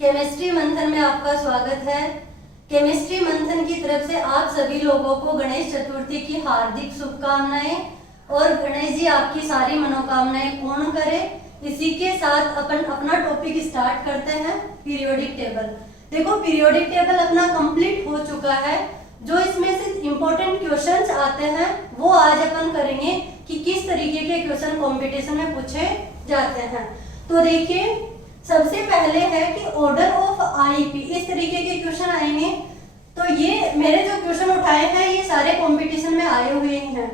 Chemistry मंथन में आपका स्वागत है। केमिस्ट्री मंथन की तरफ से आप सभी लोगों को गणेश चतुर्थी की हार्दिक शुभकामनाएं और गणेश जी आपकी सारी मनोकामनाएं पूर्ण करें। इसी के साथ अपन अपना टॉपिक स्टार्ट करते हैं, पीरियोडिक टेबल। देखो, पीरियोडिक टेबल अपना कंप्लीट हो चुका है। जो इसमें से इंपॉर्टेंट क्वेश्चंस आते हैं वो आज अपन करेंगे कि किस तरीके के क्वेश्चन कंपटीशन में पूछे जाते हैं। तो देखिए, सबसे पहले है कि ऑर्डर ऑफ आईपी, इस तरीके के क्वेश्चन आएंगे। तो ये मेरे जो क्वेश्चन उठाए हैं ये सारे कंपटीशन में आए हुए हैं।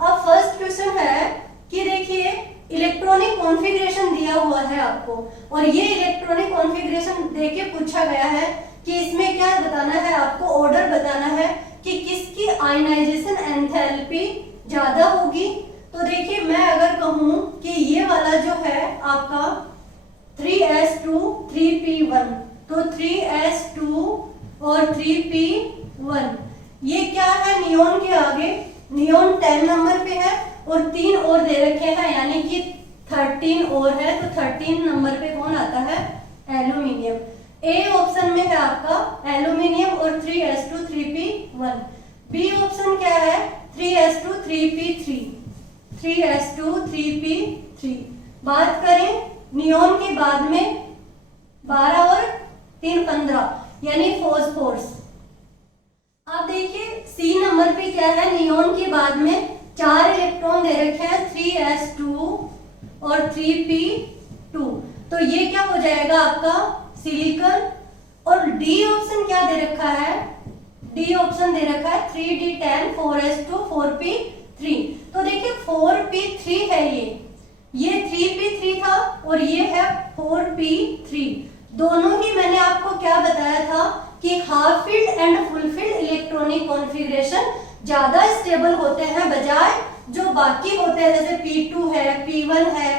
अब फर्स्ट क्वेश्चन है कि देखिए, इलेक्ट्रॉनिक कॉन्फ़िगरेशन दिया हुआ है आपको, और ये इलेक्ट्रॉनिक कॉन्फ़िगरेशन देके पूछा गया है कि इसमें क्या बताना है, आपको ऑर्डर बताना है कि किसकी आयनाइजेशन एंथैल्पी ज्यादा होगी। तो देखिए, मैं अगर कहूं कि ये वाला जो है आपका 3s2 3p1, तो 3s2 और 3p1 ये क्या है, नियोन के आगे नियोन 10 नंबर पे है और 3 और दे रखे हैं, यानी कि 13 और है। तो 13 नंबर पे कौन आता है, एल्यूमिनियम। ए ऑप्शन में है आपका एल्यूमिनियम और 3s2 3p1। बी ऑप्शन क्या है, 3s2 3p3, 3s2 3p3। बात करें नियोन के बाद में 12 और 3 15, यानी फॉस्फोरस। अब देखिए, सी नंबर पे क्या है, नियोन के बाद में 4 इलेक्ट्रॉन दे रखे हैं, 3s2 और 3p2। तो ये क्या हो जाएगा आपका सिलिकॉन। और डी ऑप्शन क्या दे रखा है, डी ऑप्शन दे रखा है 3d10 4s2 4p3। तो देखिए 4p3 है, ये 3p3 था और ये है 4p3। दोनों ही मैंने आपको क्या बताया था कि half field and full field electronic configuration ज्यादा स्टेबल होते हैं बजाय जो बाकी होते हैं, जैसे p2 है, p1 है,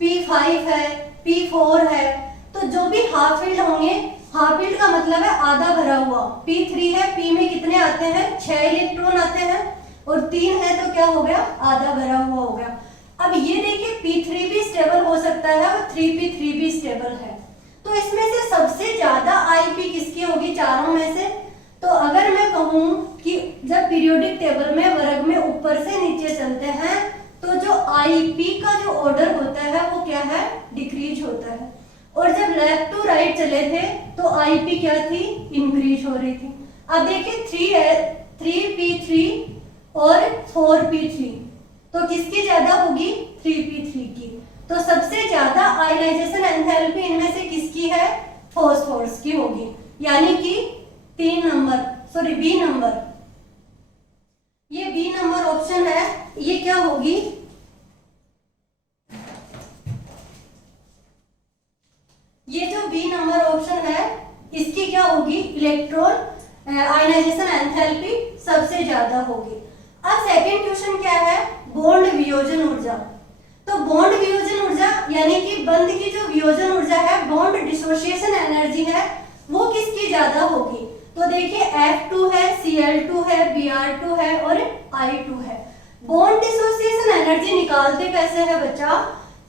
p5 है, p4 है। तो जो भी हाफ फील्ड होंगे, हाफ फील्ड का मतलब है आधा भरा हुआ। p3 है, p में कितने आते हैं, 6 इलेक्ट्रॉन आते हैं, और 3 है तो क्या हो गया, आधा भरा हुआ हो गया। अब ये देखिए, p3 भी स्टेबल हो सकता है और 3p3 भी स्टेबल है। तो इसमें से सबसे ज्यादा आईपी किसकी होगी चारों में से। तो अगर मैं कहूं कि जब पीरियोडिक टेबल में वर्ग में ऊपर से नीचे चलते हैं तो जो आईपी का जो ऑर्डर होता है वो क्या है, डिक्रीज होता है। और जब लेफ्ट टू राइट चले थे तो आईपी क्या थी, इंक्रीज हो रही थी। अब देखिए 3p3 और 4p3, तो किसकी ज्यादा होगी, 3p3 की। तो सबसे ज्यादा आयनाइजेशन एंथैल्पी इनमें से किसकी है, फॉस्फोरस की होगी, यानी कि 3 नंबर, सॉरी बी नंबर, ये बी नंबर ऑप्शन है, ये क्या होगी, ये जो बी नंबर ऑप्शन है इसकी क्या होगी, इलेक्ट्रॉन आयनाइजेशन एंथैल्पी सबसे ज्यादा होगी। अब सेकंड क्वेश्चन क्या है, बॉन्ड वियोजन ऊर्जा। तो बॉन्ड वियोजन ऊर्जा यानी कि बंध की जो वियोजन ऊर्जा है, बॉन्ड डिसोसिएशन एनर्जी है, वो किसकी ज्यादा होगी। तो देखिए F2 है, Cl2 है, Br2 है और I2 है। बॉन्ड डिसोसिएशन एनर्जी निकालते कैसे है बच्चा,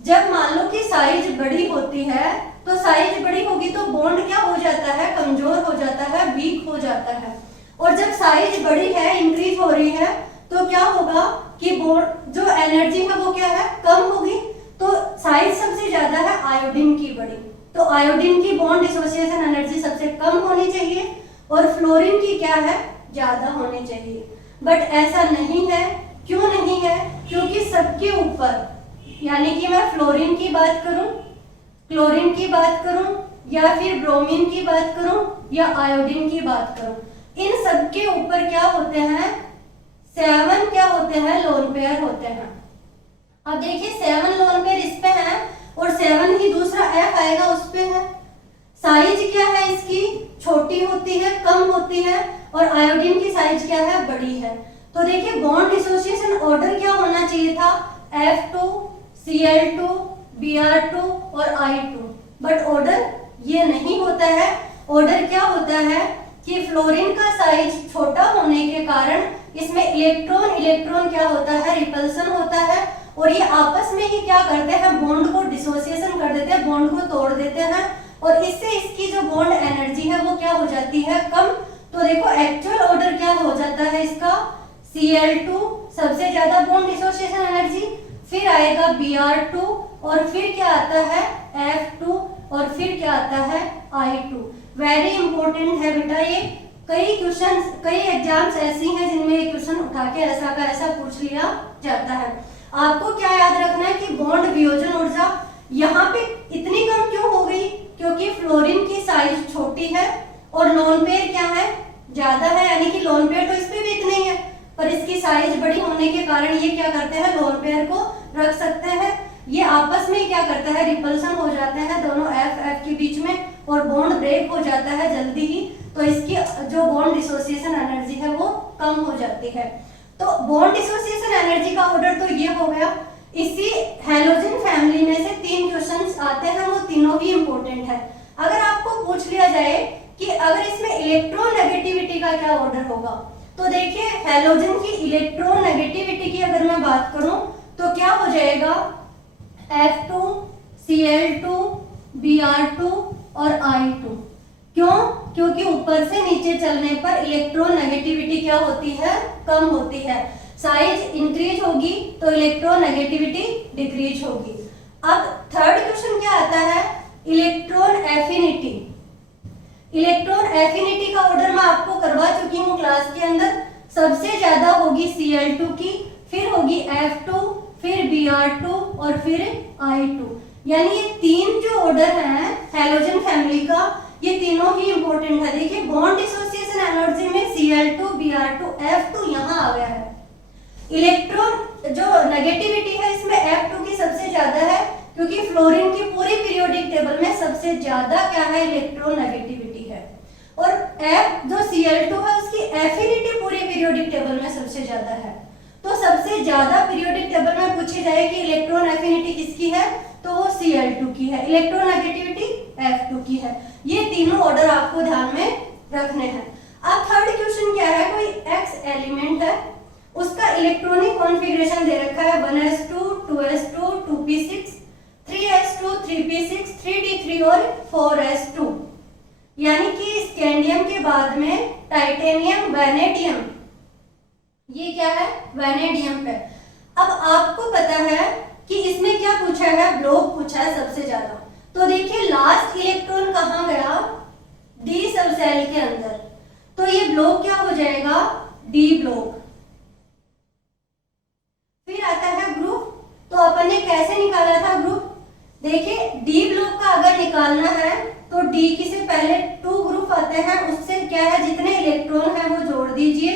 जब मान लो कि साइज बड़ी होती है, तो साइज बड़ी होगी तो बॉन्ड क्या हो जाता है, कमजोर हो जाता है, वीक हो जाता है। और जब साइज बड़ी है, इंक्रीज हो रही है, तो क्या होगा कि बॉन्ड जो एनर्जी है वो क्या है, कम होगी। तो साइज सबसे ज्यादा है आयोडीन की बड़ी, तो आयोडीन की बॉन्ड डिसोसिएशन एनर्जी सबसे कम होनी चाहिए और फ्लोरीन की क्या है, ज्यादा होनी चाहिए। बट ऐसा नहीं है, क्यों नहीं है, क्योंकि सबके ऊपर, यानी कि मैं फ्लोरीन की बात करूं, क्लोरीन की बात करूं, या फिर ब्रोमीन की बात करूं, या आयोडीन की बात करूं, इन सबके ऊपर क्या होते हैं, 7 क्या होते हैं, लोन पेयर होते हैं। अब देखिए 7 लोन पेयर इस पे है और 7 ही दूसरा F आएगा उस पे है। साइज क्या है इसकी, छोटी होती है, कम होती है, और आयोडीन की साइज क्या है, बड़ी है। तो देखिए बॉन्ड डिसोसिएशन ऑर्डर क्या होना चाहिए था, F2 Cl2 Br2 और I2, बट ऑर्डर ये नहीं होता है। ऑर्डर क्या होता है कि फ्लोरीन का साइज छोटा होने के कारण इसमें इलेक्ट्रॉन क्या होता है, रिपल्सन होता है, और ये आपस में ही क्या करते हैं, बॉन्ड को डिसोसिएशन कर देते हैं, बॉन्ड को तोड़ देते हैं। और इससे इसकी जो बॉन्ड एनर्जी है वो क्या हो जाती है, कम। तो देखो एक्चुअल ऑर्डर क्या हो जाता है इसका, Cl2 सबसे ज्यादा बॉन्ड डिसोसिएशन एनर्जी, फिर आएगा Br2 और फिर क्या आता है F2 और फिर क्या आता है I2। वेरी इंपॉर्टेंट है बेटा ये। कई क्वेश्चन, कई एग्जाम्स ऐसी हैं जिनमें ये क्वेश्चन उठा के ऐसा का ऐसा पूछ लिया जाता है। आपको क्या याद रखना है कि बॉन्ड वियोजन ऊर्जा यहाँ पे इतनी कम क्यों हो गई, क्योंकि फ्लोरीन की साइज छोटी है और लोन पेयर क्या है, ज्यादा है, यानी कि लोन पेयर तो इस पे भी इतने ही है, पर इसकी साइज बड़ी होने के कारण ये क्या करते हैं, लोन पेयर को रख सकते हैं। ये आपस में क्या करता है, रिपल्सन हो जाते हैं दोनों एफ एफ के बीच में और बॉन्ड ब्रेक हो जाता है जल्दी ही, तो इसकी जो बॉन्ड डिसोसिएशन एनर्जी है वो कम हो जाती है। तो बॉन्ड डिसोसिएशन एनर्जी का ऑर्डर तो ये हो गया। इसी हैलोजन फैमिली में से 3 क्वेश्चंस आते हैं, वो तीनों ही इंपॉर्टेंट है। अगर आपको पूछ लिया जाए कि अगर इसमें इलेक्ट्रोनेगेटिविटी का क्या ऑर्डर होगा, तो देखिए हैलोजन की इलेक्ट्रोनेगेटिविटी की अगर मैं बात करूं तो क्या हो जाएगा, F2, Cl2, Br2 और I2। क्यों? क्योंकि ऊपर से नीचे चलने पर इलेक्ट्रोनेगेटिविटी क्या होती है, कम होती है। साइज इंक्रीज होगी तो इलेक्ट्रोनेगेटिविटी डिक्रीज होगी। अब थर्ड क्वेश्चन क्या आता है, इलेक्ट्रॉन एफिनिटी। इलेक्ट्रॉन एफिनिटी का ऑर्डर मैं आपको करवा चुकी हूँ क्लास के अंदर। सबसे ज्यादा होगी Cl2 की, फिर होगी F2, फिर Br2 और फिर I2। यानी ये 3 जो ऑर्डर हैं हैलोजन फैमिली का, ये तीनों ही इंपॉर्टेंट है। देखिए बॉन्ड डिसोसिएशन एनर्जी में Cl2, Br2, F2 यहाँ आ गया है। इलेक्ट्रॉन जो नेगेटिविटी है इसमें F2 की सबसे ज्यादा है, क्योंकि फ्लोरीन की पूरी पीरियोडिक टेबल में सबसे ज्यादा क्या है, इलेक्ट्रॉन नेगेटिविटी है। और F जो Cl2 है उसकी एफिनिटी पूरी पीरियोडिक टेबल में सबसे ज्यादा है। तो सबसे ज्यादा पीरियोडिक टेबल में पूछी जाए कि इलेक्ट्रॉन एफिनिटी किसकी है, तो वो Cl2 की है, इलेक्ट्रॉन नेगेटिविटी F2 की है। ये तीनों ऑर्डर आपको ध्यान में रखने हैं। अब थर्ड क्वेश्चन क्या है, कोई X एलिमेंट है, उसका इलेक्ट्रॉनिक कॉन्फ़िगरेशन दे रखा है 1s2, 2s2, 2p6, 3s2, 3p6, 3d3 और 4s2। यानी कि स्कैंडियम के बाद में टाइटेनियम, वैनेडियम, ये क्या है, वैनेडियम पे। अब आपको पता है कि इसमें क्या पूछा है, ब्लॉक पूछा है सबसे ज्यादा। तो देखिए लास्ट इलेक्ट्रॉन कहाँ गया, डी सब सेल के अंदर, तो ये ब्लॉक क्या हो जाएगा, डी ब्लॉक। फिर आता है ग्रुप, तो अपन ने कैसे निकाला था ग्रुप, देखिए डी ब्लॉक का अगर निकालना है तो डी की से पहले 2 ग्रुप आते हैं, उससे क्या है जितने इलेक्ट्रॉन है वो जोड़ दीजिए,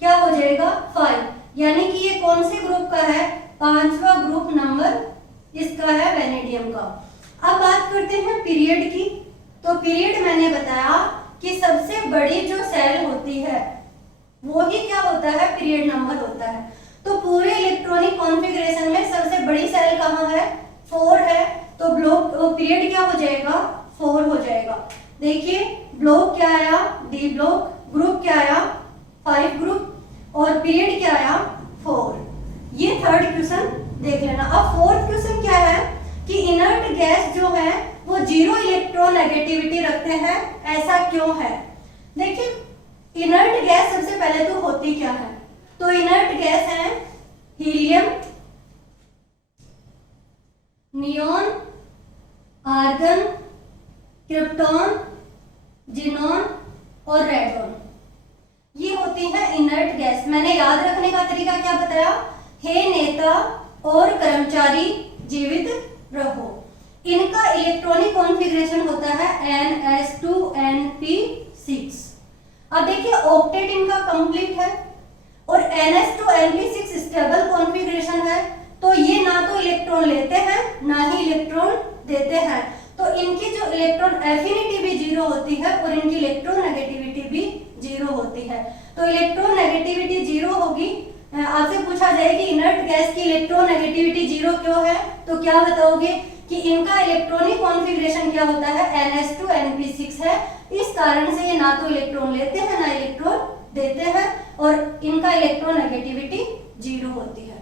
क्या हो जाएगा 5। यानी कि ये कौन से ग्रुप का है, 5वां ग्रुप नंबर इसका है वैनेडियम का। अब बात करते हैं पीरियड की। तो पीरियड मैंने बताया कि सबसे बड़ी जो सेल होती है वो ही क्या होता है, पीरियड नंबर होता है। तो पूरे इलेक्ट्रॉनिक कॉन्फ़िगरेशन में सबसे बड़ी सेल कहाँ है, 4 है, तो ब्लॉक पीरियड क्या हो जाएगा, 4 हो जाएगा। देखिए ब्लॉक क्या आया, डी ब्लॉक, ग्रुप क्या आया, 5 ग्रुप, और पीरियड क्या आया, 4। ये थर्ड क्वेश्चन देख लेना। अब फोर्थ क्वेश्चन क्या है कि इनर्ट गैस जो है वो 0 इलेक्ट्रॉन नेगेटिविटी रखते हैं, ऐसा क्यों है। देखिए इनर्ट गैस सबसे पहले तो होती क्या है, तो इनर्ट गैस है helium, neon, argon, krypton, xenon और रेडॉन, ये होती है इनर्ट गैस। मैंने याद रखने का तरीका क्या बताया, हे नेता और कर्मचारी जीवित रहो। इनका इलेक्ट्रॉनिक कॉन्फ़िगरेशन होता है NS2NP6। अब देखिए ऑक्टेट इनका कंप्लीट है और NS2NP6 स्टेबल कॉन्फ़िगरेशन है, तो ये ना तो इलेक्ट्रॉन लेते हैं ना ही इलेक्ट्रॉन देते हैं, तो इनकी जो इलेक्ट्रॉन एफिनिटी भी 0 होती है और इनकी इलेक्ट्रॉन नेगेटिविटी भी 0 होती है। तो इलेक्ट्रॉन नेगेटिविटी 0 होगी। आपसे पूछा जाए कि इनर्ट गैस की इलेक्ट्रॉन नेगेटिविटी 0 क्यों है, तो क्या बताओगे कि इनका इलेक्ट्रॉनिक कॉन्फ़िगरेशन क्या होता है, NS2NP6 है। इस कारण से ये ना तो इलेक्ट्रॉन लेते हैं ना इलेक्ट्रॉन देते हैं और इनका इलेक्ट्रॉन नेगेटिविटी 0 होती है।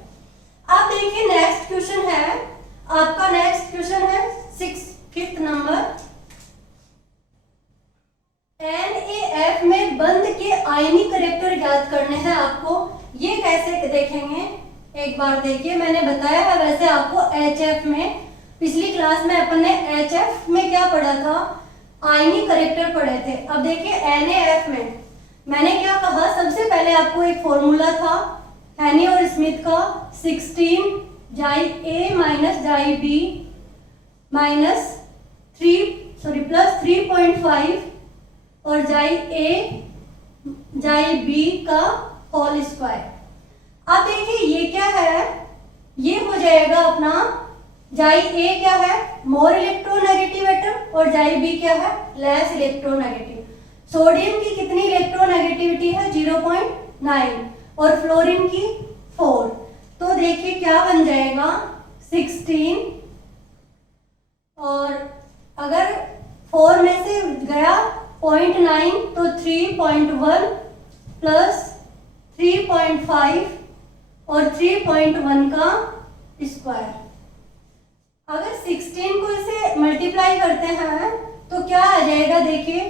अब देखिए नेक्स्ट क्वेश्चन है आपका, नेक्स्ट क्वेश्चन है 5th नंबर। देखिए मैंने बताया है वैसे आपको HF में, पिछली क्लास में अपन ने HF में क्या पढ़ा था, आयनिक करेक्टर पढ़े थे। अब देखिए NaF में मैंने क्या कहा, सबसे पहले आपको एक फॉर्मूला था हैनी और स्मिथ का, 16 जाई A माइनस जाई B माइनस 3.5 और जाई A जाई B का होल स्क्वायर। अब देखिए ये क्या है, ये हो जाएगा अपना जाई A क्या है, मोर इलेक्ट्रोनेगेटिव एटम, और जाई B क्या है, लेस इलेक्ट्रोनेगेटिव। सोडियम की कितनी इलेक्ट्रोनेगेटिविटी है, 0.9 और फ्लोरीन की 4। तो देखिए क्या बन जाएगा 16, और अगर 4 में से गया 0.9 तो 3.1 प्लस 3.5 और 3.1 का स्क्वायर। अगर 16 को इसे मल्टीप्लाई करते हैं तो क्या आ जाएगा, देखिए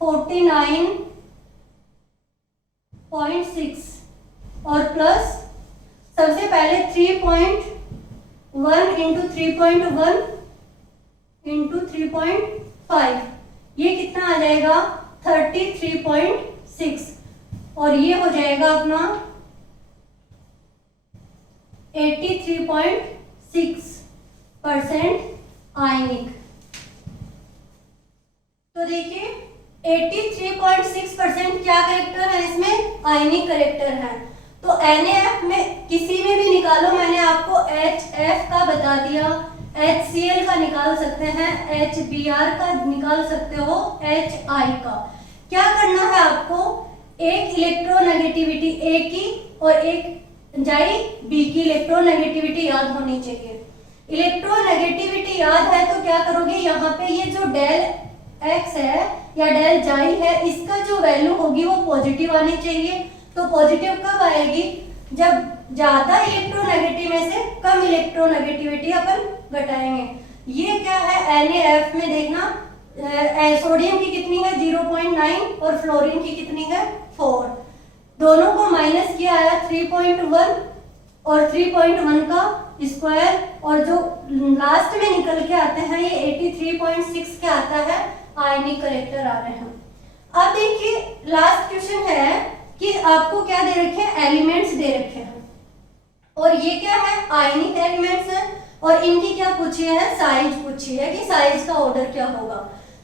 49.6 और प्लस सबसे पहले 3.1 इंटू 3.1 इंटू 3.5, ये कितना आ जाएगा 33.6, और ये हो जाएगा अपना 83.6% आयनिक। तो देखिए 83.6% क्या करेक्टर है इसमें, आयनिक करेक्टर है। तो NaF में किसी में भी निकालो, मैंने आपको HF का बता दिया, HCl का निकाल सकते हैं, HBr का निकाल सकते हो, HI का। क्या करना है आपको, एक इलेक्ट्रोनेगेटिविटी A की और एक जाई B की इलेक्ट्रोनेगेटिविटी याद होनी चाहिए। इलेक्ट्रोनेगेटिविटी याद है तो क्या करोगे, यहाँ पे ये जो डेल X है या डेल जाई है, इसका जो वैल्यू होगी वो पॉजिटिव आनी चाहिए। तो पॉजिटिव कब आएगी, जब ज्यादा इलेक्ट्रोनेगेटिव में से कम इलेक्ट्रोनेगेटिविटी अपन घटाएंगे। ये क्या है NaF में देखना, सोडियम की कितनी है 0.9 और फ्लोरीन की कितनी है 4, दोनों को माइनस किया आया 3.1 और 3.1 का स्क्वायर, और जो लास्ट में निकल के आते हैं ये 83.6 के आता है, आयनिक करेक्टर आ रहे हैं। अब देखिए लास्ट क्वेश्चन है कि आपको क्या दे रखे हैं, एलिमेंट्स दे रखे हैं, और ये क्या है आयनिक एलिमेंट्स है, और इनकी क्या पूछी है, साइज पूछी है कि साइज का ऑर्डर क्या होगा।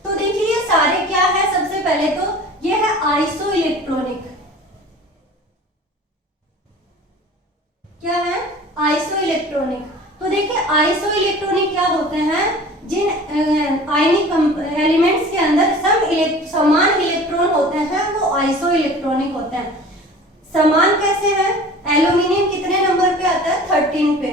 तो देखिए ये सारे क्या है, सबसे पहले तो ये है आइसो इलेक्ट्रॉनिक, क्या है आइसो इलेक्ट्रॉनिक। तो देखिए आइसो इलेक्ट्रॉनिक क्या होते हैं, जिन आयनिक एलिमेंट्स के अंदर समान इलेक्ट्रॉन होते हैं वो आइसो इलेक्ट्रॉनिक होते हैं। समान कैसे हैं, एल्यूमिनियम कितने नंबर पे आता है 13 पे,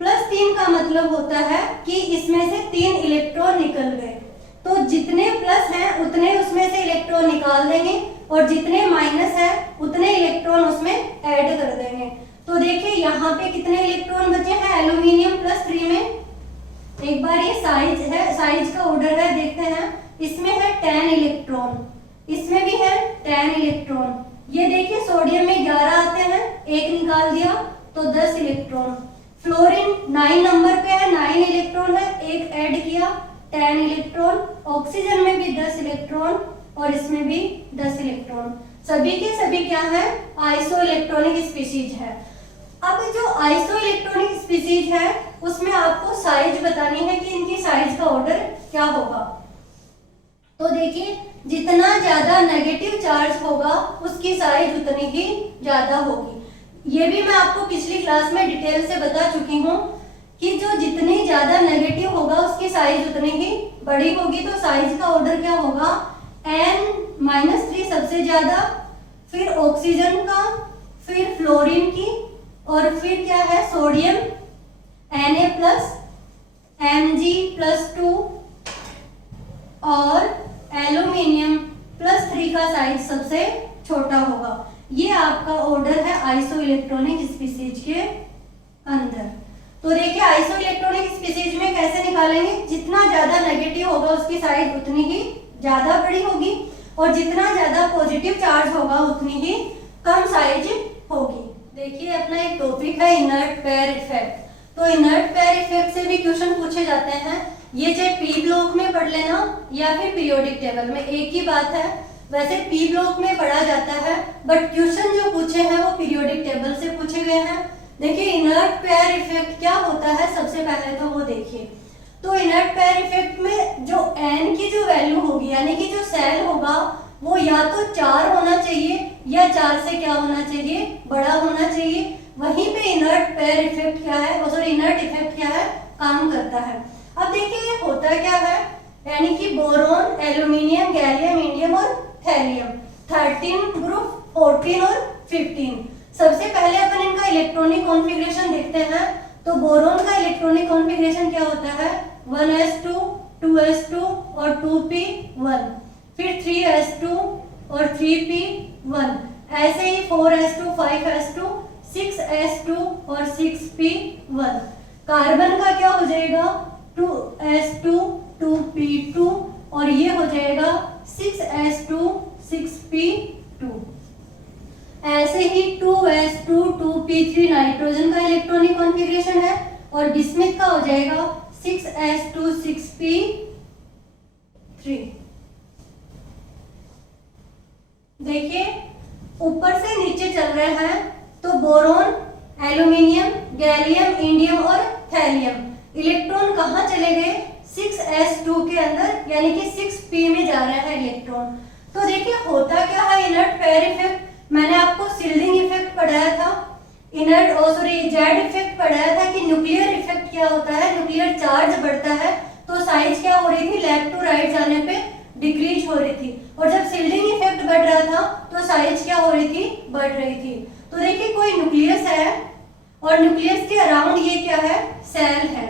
+3 का मतलब होता है कि इसमें से 3 इलेक्ट्रॉन निकल गए, तो जितने प्लस हैं उतने उसमें से इलेक्ट्रॉन निकाल देंगे और जितने माइनस है उतने इलेक्ट्रॉन उसमें ऐड कर देंगे। तो देखिए यहाँ पे कितने इलेक्ट्रॉन बचे हैं एल्यूमिनियम +3 में, एक बार ये साइज है, साइज का ऑर्डर है देखते हैं, इसमें है 10 इलेक्ट्रॉन, इसमें भी है 10 इलेक्ट्रॉन। ये देखिए सोडियम में 11 आते हैं, एक निकाल दिया तो 10 इलेक्ट्रॉन। फ्लोरीन 9 नंबर पे है, 9 इलेक्ट्रॉन है, एक ऐड किया 10 इलेक्ट्रॉन। ऑक्सीजन में भी 10 इलेक्ट्रॉन और इसमें भी 10 इलेक्ट्रॉन, सभी के सभी क्या है आइसो इलेक्ट्रॉनिक स्पीशीज है। अब जो आइसो इलेक्ट्रॉनिक स्पीशीज है उसमें आपको साइज बतानी है कि इनकी साइज का ऑर्डर क्या होगा। तो देखिए जितना ज्यादा नेगेटिव चार्ज होगा उसकी साइज उतनी ही ज्यादा होगी। ये भी मैं आपको पिछली क्लास में डिटेल से बता चुकी हूँ कि जो जितनी ज्यादा नेगेटिव होगा उसकी साइज उतनी ही बड़ी होगी। तो साइज का ऑर्डर क्या होगा, N-3 सबसे ज्यादा, फिर ऑक्सीजन का, फिर फ्लोरीन की, और फिर क्या है सोडियम Na+, Mg+2 और एल्यूमिनियम +3 का साइज सबसे छोटा होगा। ये आपका ऑर्डर है आइसो इलेक्ट्रॉनिक स्पीशीज के अंदर। तो देखिए आइसो इलेक्ट्रॉनिक स्पीशीज में कैसे निकालेंगे, जितना ज्यादा नेगेटिव होगा उसकी साइज उतनी ही ज्यादा बड़ी होगी और जितना ज्यादा पॉजिटिव चार्ज होगा उतनी ही कम साइज होगी। देखिए अपना एक टॉपिक है इनर्ट पेयर इफेक्ट। तो इनर्ट पेयर इफेक्ट से भी क्वेश्चन पूछे जाते हैं। ये चाहे पी ब्लॉक में पढ़ लेना या फिर पीरियोडिक टेबल में, एक ही बात है। वैसे पी ब्लॉक में पढ़ा जाता है, बट क्वेश्चन जो पूछे हैं वो पीरियोडिक टेबल से पूछे गए हैं। देखिए इनर्ट पेयर इफेक्ट क्या होता है, सबसे पहले तो वो देखिए। तो इनर्ट पेयर इफेक्ट में जो n की जो वैल्यू होगी, यानी कि जो सेल होगा वो या तो 4 होना चाहिए या 4 से क्या होना चाहिए, बड़ा होना चाहिए। वहीं पे इनर्ट पेयर इफेक्ट क्या है, सॉरी इनर्ट इफेक्ट क्या है, काम करता है। अब देखिए ये होता क्या है, यानी कि बोरोन, एल्यूमिनियम, गैलियम, इंडियम और थैलियम, 13 ग्रुप, 14 और 15। सबसे पहले अपन इनका इलेक्ट्रॉनिक कॉन्फ़िगरेशन देखते हैं। तो बोरोन का इलेक्ट्रॉनिक कॉन्फ़िगरेशन क्या होता है, 1s2, 2s2 और 2p1, फिर 3s2 और 3p1, ऐसे ही 4s2, 5s2, 6s2 और 6p1। कार्बन का क्या हो जाएगा, 2s2, 2p2 और ये हो जाएगा 6s2, 6p2। ऐसे ही 2s2, 2p3 नाइट्रोजन का इलेक्ट्रॉनिक कॉन्फ़िगरेशन है और बिस्मिथ का हो जाएगा 6s2, 6p3। देखिए ऊपर से नीचे चल रहे हैं। तो बोरोन, एल्यूमिनियम, गैलियम, इंडियम और थैलियम, इलेक्ट्रॉन कहाँ चले गए, 6s2 के अंदर, यानी कि 6p में जा रहे हैं इलेक्ट्रॉन। तो देखिए होता क्या है इनर्ट पेयर इफेक्ट, मैंने आपको शिल्डिंग इफेक्ट पढ़ाया था, जेड इफेक्ट पढ़ाया था कि न्यूक्लियर इफेक्ट क्या होता है, न्यूक्लियर चार्ज बढ़ता है तो साइज क्या हो रही थी, लेफ्ट टू राइट जाने पे डिक्रीज हो रही थी, और जब शिल्डिंग इफेक्ट बढ़ रहा था तो साइज क्या हो रही थी, बढ़ रही थी। तो देखिए कोई न्यूक्लियस है और न्यूक्लियस के अराउंड ये क्या है, सेल है।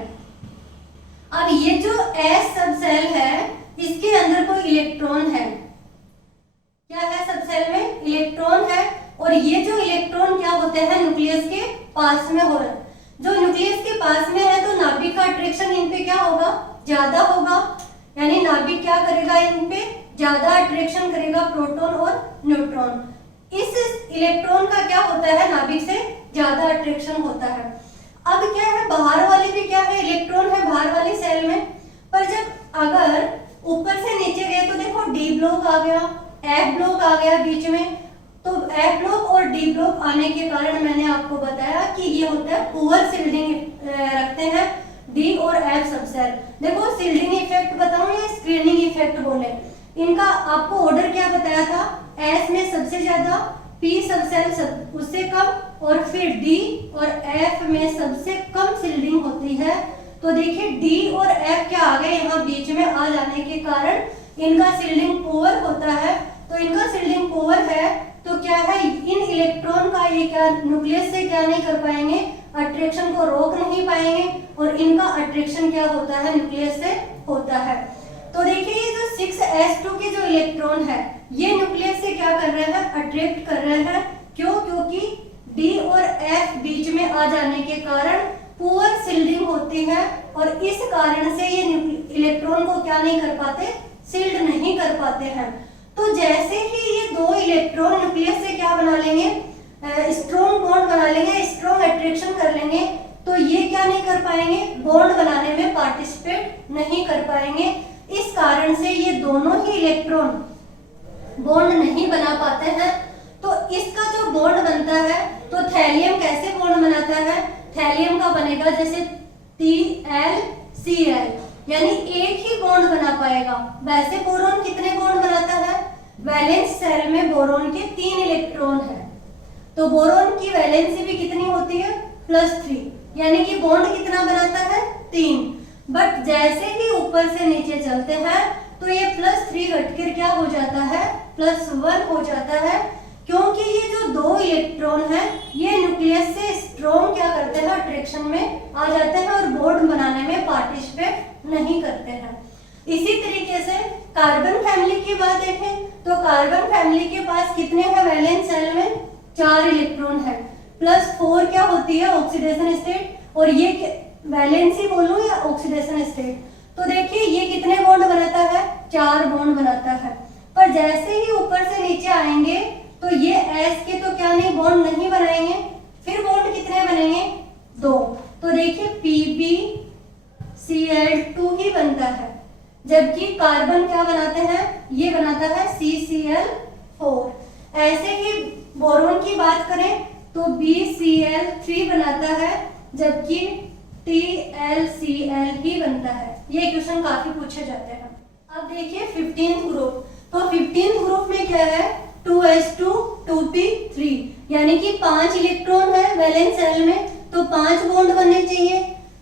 अब ये जो एस सब सेल है इसके अंदर कोई इलेक्ट्रॉन है, क्या है सब सेल में, इलेक्ट्रॉन है। और ये जो इलेक्ट्रॉन क्या होते हैं, न्यूक्लियस के पास में हो रहा है। जो न्यूक्लियस के पास में है तो नाभिक का अट्रैक्शन इन पे क्या होगा, ज्यादा होगा, यानी नाभिक क्या करेगा, इन पे ज्यादा अट्रैक्शन करेगा, प्रोटॉन और न्यूट्रॉन। इस इलेक्ट्रॉन का क्या होता है, नाभिक से ज्यादा अट्रैक्शन होता है। अब क्या है, बाहर वाले भी क्या है, इलेक्ट्रॉन है बाहर वाली सेल में, पर जब अगर ऊपर से नीचे गए तो देखो डी ब्लॉक आ गया, एफ ब्लॉक आ गया बीच में। तो एफ ब्लॉक और डी ब्लॉक आने के कारण मैंने आपको बताया कि ये होता है पुअर शिल्डिंग रखते हैं डी और एफ सबसेल। देखो शिल्डिंग इफेक्ट बताऊं या स्क्रीनिंग इफेक्ट बोले, इनका आपको ऑर्डर क्या बताया था, एस में सबसे ज्यादा, पी सबसेल उससे कम और फिर डी और एफ में सबसे कम शिल्डिंग होती है। तो देखिए डी और एफ क्या आ गए, यहाँ बीच में आ जाने के कारण इनका शिल्डिंग पुअर होता है। तो इनका शिल्डिंग पुअर है तो क्या है, इन इलेक्ट्रॉन का ये क्या न्यूक्लियस से क्या नहीं कर पाएंगे, अट्रैक्शन को रोक नहीं पाएंगे, और इनका अट्रैक्शन क्या होता है, न्यूक्लियस से होता है। तो देखिए ये जो 6s2 के जो इलेक्ट्रॉन है ये न्यूक्लियस से क्या कर रहे हैं, अट्रैक्ट कर रहे हैं। क्यों, क्योंकि डी और एफ बीच में आ जाने के कारण पुअर शिल्डिंग होती है, और इस कारण से ये इलेक्ट्रॉन को क्या नहीं कर पाते, शिल्ड नहीं कर पाते हैं। तो जैसे ही ये दो इलेक्ट्रॉन न्यूक्लियस से क्या बना लेंगे, स्ट्रॉन्ग बॉन्ड बना लेंगे, स्ट्रॉन्ग अट्रैक्शन कर लेंगे, तो ये क्या नहीं कर पाएंगे, बॉन्ड बनाने में पार्टिसिपेट नहीं कर पाएंगे। इस कारण से ये दोनों ही इलेक्ट्रॉन बॉन्ड नहीं बना पाते हैं। तो इसका जो बॉन्ड बनता है, तो थैलियम कैसे बॉन्ड बनाता है, थैलियम का बनेगा जैसे TlCl, यानी एक ही बॉन्ड बना पाएगा। वैसे बोरोन कितने बॉन्ड बनाता है, वैलेंस सेल में बोरोन के 3 इलेक्ट्रॉन है, तो बोरोन की वैलेंसी भी कितनी होती है, +3, यानी कि बॉन्ड कितना बनाता है, 3। बट जैसे ही ऊपर से नीचे चलते हैं तो ये +3 घटकर क्या हो जाता है, +1 हो जाता है, क्योंकि ये जो दो इलेक्ट्रॉन है ये न्यूक्लियस से स्ट्रॉन्ग क्या करते हैं, अट्रैक्शन में आ जाते हैं और बॉन्ड बनाने में पार्टिसिपेट नहीं करते हैं। इसी तरीके से कार्बन फैमिली की बात देखें तो कार्बन फैमिली के पास कितने हैं, वैलेंस सेल में 4 इलेक्ट्रॉन है, +4 क्या होती है, ऑक्सीडेशन स्टेट, और ये वैलेंसी बोलूं या ऑक्सीडेशन स्टेट। तो देखिए ये कितने बॉन्ड बनाता है, 4 बॉन्ड बनाता है। पर जैसे ही ऊपर से नीचे आएंगे तो ये S के तो क्या नहीं बॉन्ड नहीं बनाएंगे, फिर बॉन्ड कितने बनेंगे, 2। तो देखिए PbCl2 ही बनता है, जबकि कार्बन क्या बनाते हैं, ये बनाता है CCl4। ऐसे ही बोरोन की बात करें तो BCl3 बनाता है, जबकि TlCl ही बनता है। ये क्वेश्चन काफी पूछे जाते हैं। अब देखिए 15th ग्रुप। तो 15th ग्रुप में क्या है, 2s2 2p3, यानी कि 5 इलेक्ट्रॉन है वैलेंस शेल में, तो 5 बॉन्ड बनने चाहिए।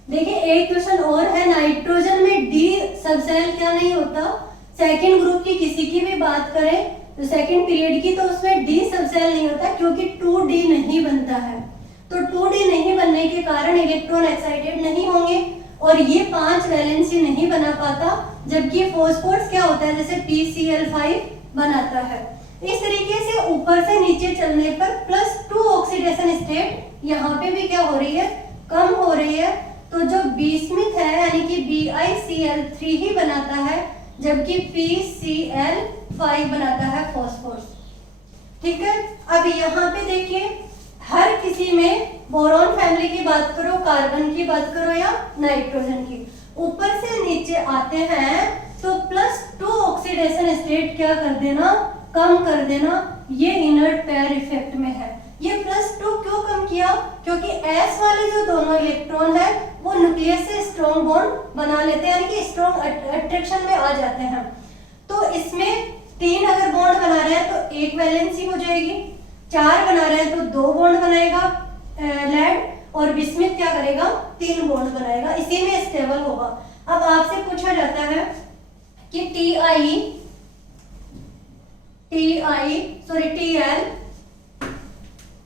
देखिए एक क्वेश्चन और है, नाइट्रोजन में डी सबसेल क्या नहीं होता। सेकंड ग्रुप की किसी की भी बात करें तो सेकंड पीरियड की, तो उसमें डी सबसेल नहीं होता क्योंकि 2d नहीं बनता है। तो 2d नहीं बनने के कारण इलेक्ट्रॉन एक्साइटेड नहीं होंगे और ये 5 वैलेंसी नहीं बना पाता, जबकि फॉस्फोरस क्या होता है, जैसे PCl5 बनाता है। इस तरीके से ऊपर से नीचे चलने पर +2 ऑक्सीडेशन स्टेट यहाँ पे भी क्या हो रही है, कम हो रही है। तो जो बीस्मिथ है यानी कि BiCl3 ही बनाता है, जबकि PCl5 बनाता है फॉस्फोरस। ठीक है, अब यहाँ पे देखिए हर किसी में बोरॉन फैमिली की बात करो, कार्बन की बात करो या नाइट्रोजन की, ऊपर से नीचे आते हैं तो +2 ऑक्सीडेशन स्टेट क्या कर देना, कम कर देना। ये इनर्ट पेयर इफेक्ट में है। ये +2 क्यों कम किया, क्योंकि S वाले जो दोनों इलेक्ट्रॉन है वो न्यूक्लियस से स्ट्रॉन्ग बॉन्ड बना लेते हैं, यानी कि स्ट्रॉन्ग अट्रैक्शन में आ जाते हैं। तो इसमें 3 अगर बॉन्ड बना रहे हैं तो 1 वैलेंसी हो जाएगी, 4 बना रहे हैं तो 2 बॉन्ड बनाएगा लेड, और बिस्मिथ क्या करेगा, 3 बॉन्ड बनाएगा, इसी में स्टेबल होगा। अब आपसे पूछा जाता है कि TL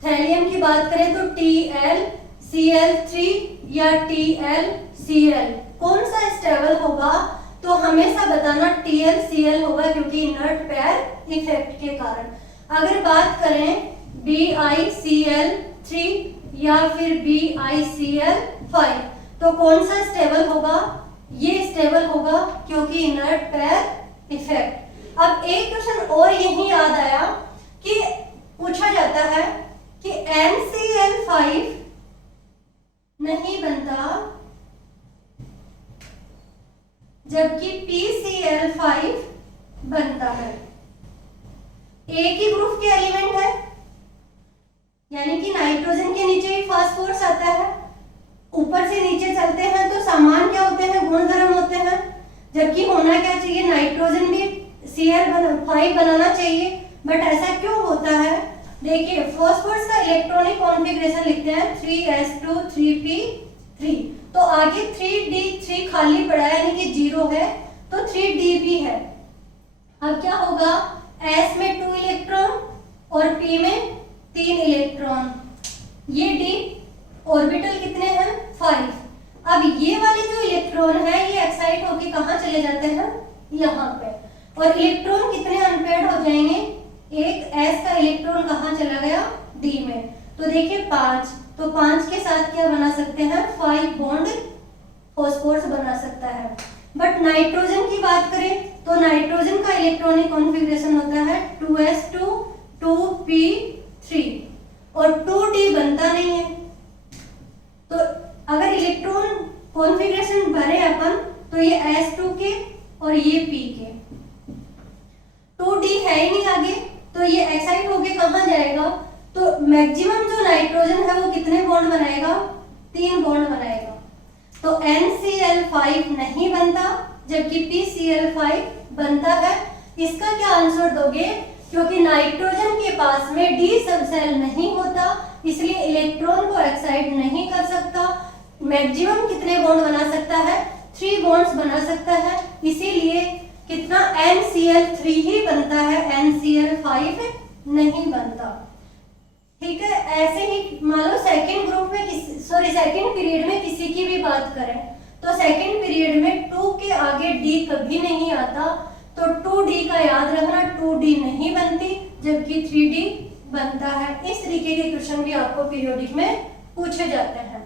थैलियम की बात करें तो TlCl3 या TlCl कौन सा स्टेबल होगा, तो हमेशा बताना TlCl होगा क्योंकि इनर्ट पेयर इफेक्ट के कारण। अगर बात करें BiCl3 या फिर BiCl5 तो कौन सा स्टेबल होगा, ये स्टेबल होगा क्योंकि इनर्ट पेयर इफेक्ट। अब एक क्वेश्चन और यही याद आया कि पूछा जाता है कि NCl5 नहीं बनता जबकि PCl5 बनता है। एक ही ग्रुप के एलिमेंट है, यानी कि नाइट्रोजन के नीचे ही फास्फोरस आता है। ऊपर से नीचे चलते हैं तो सामान क्या होते हैं, गुणधर्म होते हैं, जबकि होना क्या चाहिए, नाइट्रोजन भी Cl5 बनाना चाहिए, बट ऐसा क्यों होता है। देखिए फॉस्फोरस का इलेक्ट्रॉनिक कॉन्फ़िगरेशन लिखते हैं 3s2 3p3, तो आगे 3d3 खाली पड़ा है यानी कि 0 है, तो 3d भी है। अब क्या होगा, s में 2 इलेक्ट्रॉन और p में 3 इलेक्ट्रॉन, ये d ऑर्बिटल कितने हैं, 5। अब ये वाले जो इलेक्ट्रॉन है ये एक्साइट होके कहाँ चले जाते हैं, यहाँ पे, और इलेक्ट्रॉन कितने अनपेयर्ड हो जाएंगे, एक s का इलेक्ट्रॉन कहाँ चला गया, d में, तो देखिए 5, तो 5 के साथ क्या बना सकते हैं, 5 बॉन्ड फॉस्फोरस बना सकता है। बट नाइट्रोजन की बात करें तो नाइट्रोजन का इलेक्ट्रॉनिक कॉन्फ़िगरेशन होता है 2s2 2p3 और 2d बनता नहीं है। तो अगर इलेक्ट्रॉन कॉन्फ़िगरेशन भरे अपन तो ये s2 के और ये p के, 2d है ही नहीं आगे, तो ये एक्साइट होके कहाँ जाएगा, तो मैक्सिमम जो नाइट्रोजन है वो कितने बॉन्ड बनाएगा, 3 बॉन्ड बनाएगा। तो NCl5 नहीं बनता जबकि PCl5 बनता है। इसका क्या आंसर दोगे, क्योंकि नाइट्रोजन के पास में डी सबसेल नहीं होता इसलिए इलेक्ट्रॉन को एक्साइट नहीं कर सकता। मैक्सिमम कितने बॉन्ड बना सकता है, 3 बॉन्ड्स बना सकता है, इसीलिए कितना NCl3 ही बनता है, NCl5 नहीं बनता। ठीक है, ऐसे ही मान लो सेकंड ग्रुप में सेकंड पीरियड में किसी की भी बात करें तो सेकंड पीरियड में 2 के आगे D कभी नहीं आता, तो 2D का याद रखना, 2D नहीं बनती जबकि 3D बनता है। इस तरीके के क्वेश्चन भी आपको पीरियोडिक में पूछे जाते हैं।